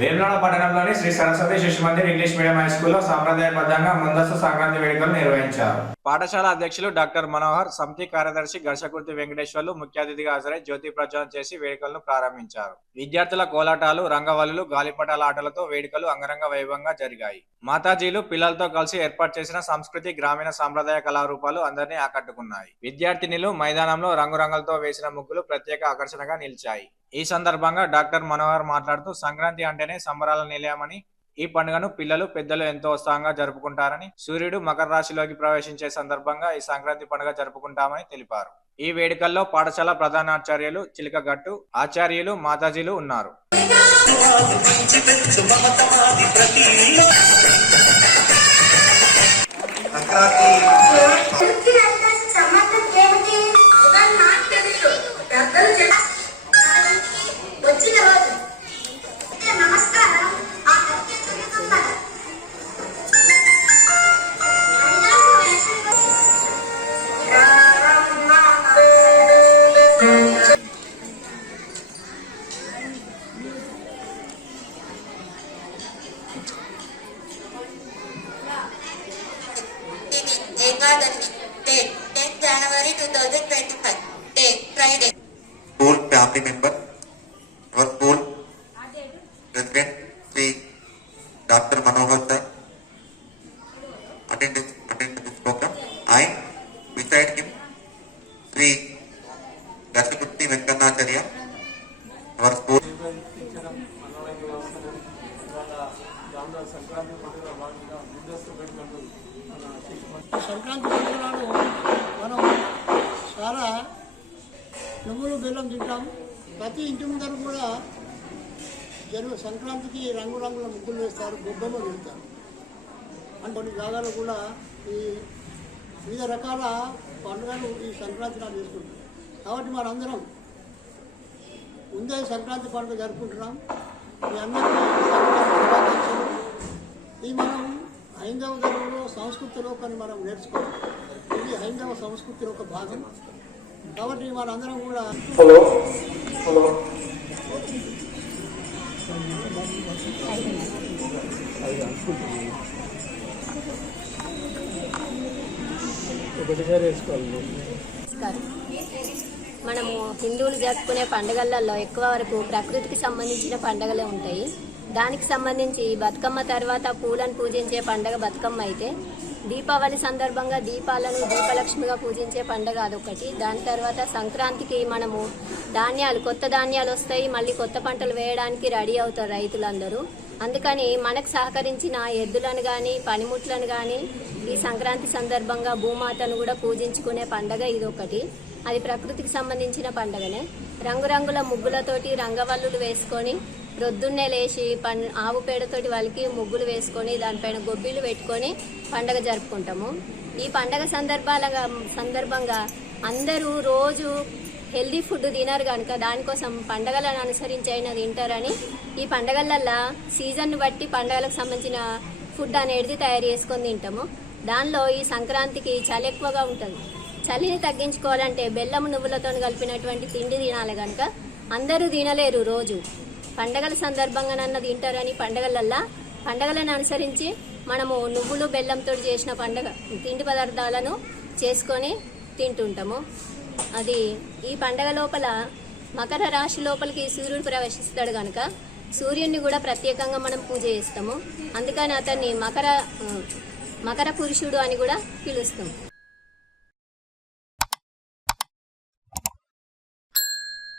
వేములవాడ పట్టణంలోని శ్రీ సరస్వతి శిశు Mandir English medium high స్కూల్లో సాంప్రదాయబద్ధంగా ముందస్తు సంక్రాంతి వేడుకలు నిర్వహించారు. పాఠశాల అధ్యక్షులు డాక్టర్ మనోహర్, సమితి కార్యదర్శి ఘర్షకుర్తి వెంకటేశ్వర్లు ముఖ్య అతిథిగా హాజరై జ్యోతి ప్రజ్వలన చేసి వేడుకలను ప్రారంభించారు. విద్యార్థుల కోలాటాలు, రంగవల్లులు, గాలిపటాల ఆటలతో వేడుకలు అంగరంగ వైభవంగా జరిగాయి. మాతాజీలు పిల్లలతో కలిసి ఏర్పాటు చేసిన సంస్కృతి, గ్రామీణ సాంప్రదాయ కళారూపాలు అందరినీ ఆకట్టుకున్నాయి. విద్యార్థినిలు మైదానంలో రంగురంగులతో వేసిన ముగ్గులు ప్రత్యేక ఆకర్షణగా నిలిచాయి. ఈ సందర్భంగా డాక్టర్ మనోహర్ మాట్లాడుతూ సంక్రాంతి అంటేనే సంబరాల నిలయమని, ఈ పండుగను పిల్లలు, పెద్దలు ఎంతో ఉత్సాహంగా జరుపుకుంటారని, సూర్యుడు మకర రాశిలోకి ప్రవేశించే సందర్భంగా ఈ సంక్రాంతి పండుగ జరుపుకుంటామని తెలిపారు. ఈ వేడుకల్లో పాఠశాల ప్రధానాచార్యులు చిలకగట్టు, ఆచార్యులు, మాతాజీలు ఉన్నారు. Date 10 January 2025. Date Friday. School family member, our school president, Sri Dr. Manohar sir, attend this program. I, beside him, Sri Ghashakurti Venkanacharya, our school. Sankranti పండుగ నాడు మనం చాలా నువ్వులు బెల్లం తింటాం. ప్రతి ఇంటి ముందర కూడా సంక్రాంతికి రంగురంగుల ముగ్గులు వేస్తారు, గొబ్బెమ్మలు పెడతారు. అండ్ కొన్ని జాగాలో కూడా ఈ వివిధ రకాల పండుగలు ఈ సంక్రాంతి నాడు చేసుకుంటాం. కాబట్టి మనందరం ముందే సంక్రాంతి పండుగ జరుపుకుంటున్నాం. మీ అందరికీ శుభాకాంక్షలు. ఈ మనం హైందవ ధర్మంలో సంస్కృతిలో కొన్ని మనం నేర్చుకోవాలి. ఇది హైందవ సంస్కృతిలో ఒక భాగం. కాబట్టి మనందరం కూడా మనము హిందువులు జరుపుకునే పండుగలలో ఎక్కువ వరకు ప్రకృతికి సంబంధించిన పండుగలే ఉంటాయి. దానికి సంబంధించి బతుకమ్మ తర్వాత పూలను పూజించే పండుగ బతుకమ్మ అయితే, దీపావళి సందర్భంగా దీపాలను దీపలక్ష్మిగా పూజించే పండుగ అదొకటి. దాని తర్వాత సంక్రాంతికి మనము కొత్త ధాన్యాలు వస్తాయి, మళ్ళీ కొత్త పంటలు వేయడానికి రెడీ అవుతారు రైతులందరూ. అందుకని మనకు సహకరించిన ఎద్దులను కానీ పనిముట్లను కానీ ఈ సంక్రాంతి సందర్భంగా భూమాతను కూడా పూజించుకునే పండుగ ఇదొకటి. అది ప్రకృతికి సంబంధించిన పండుగనే. రంగురంగుల ముగ్గులతోటి రంగవల్లులు వేసుకొని ప్రొద్దున్నే లేచి ఆవు పేడతోటి వాళ్ళకి ముగ్గులు వేసుకొని దానిపైన గొబ్బిళ్ళు పెట్టుకొని పండగ జరుపుకుంటాము. ఈ పండగ సందర్భంగా అందరూ రోజు హెల్దీ ఫుడ్ తినరు కనుక దానికోసం పండగలను అనుసరించి అయినా తింటారని ఈ పండగలల్లో సీజన్ను బట్టి పండగలకు సంబంధించిన ఫుడ్ అనేది తయారు చేసుకొని తింటాము. దానిలో ఈ సంక్రాంతికి చలి ఎక్కువగా ఉంటుంది. చలిని తగ్గించుకోవాలంటే బెల్లం నువ్వులతో కలిపినటువంటి తిండి తినాలి కనుక అందరూ తినలేరు. రోజు పండగల సందర్భంగానన్న తింటారని పండగలను అనుసరించి మనము నువ్వులు బెల్లంతో చేసిన తిండి పదార్థాలను చేసుకొని తింటుంటాము. అది ఈ పండగ లోపల మకర రాశి లోపలికి సూర్యుడు ప్రవేశిస్తాడు కనుక సూర్యుడిని కూడా ప్రత్యేకంగా మనం పూజ చేస్తాము. అందుకని అతన్ని మకర పురుషుడు అని కూడా పిలుస్తాం.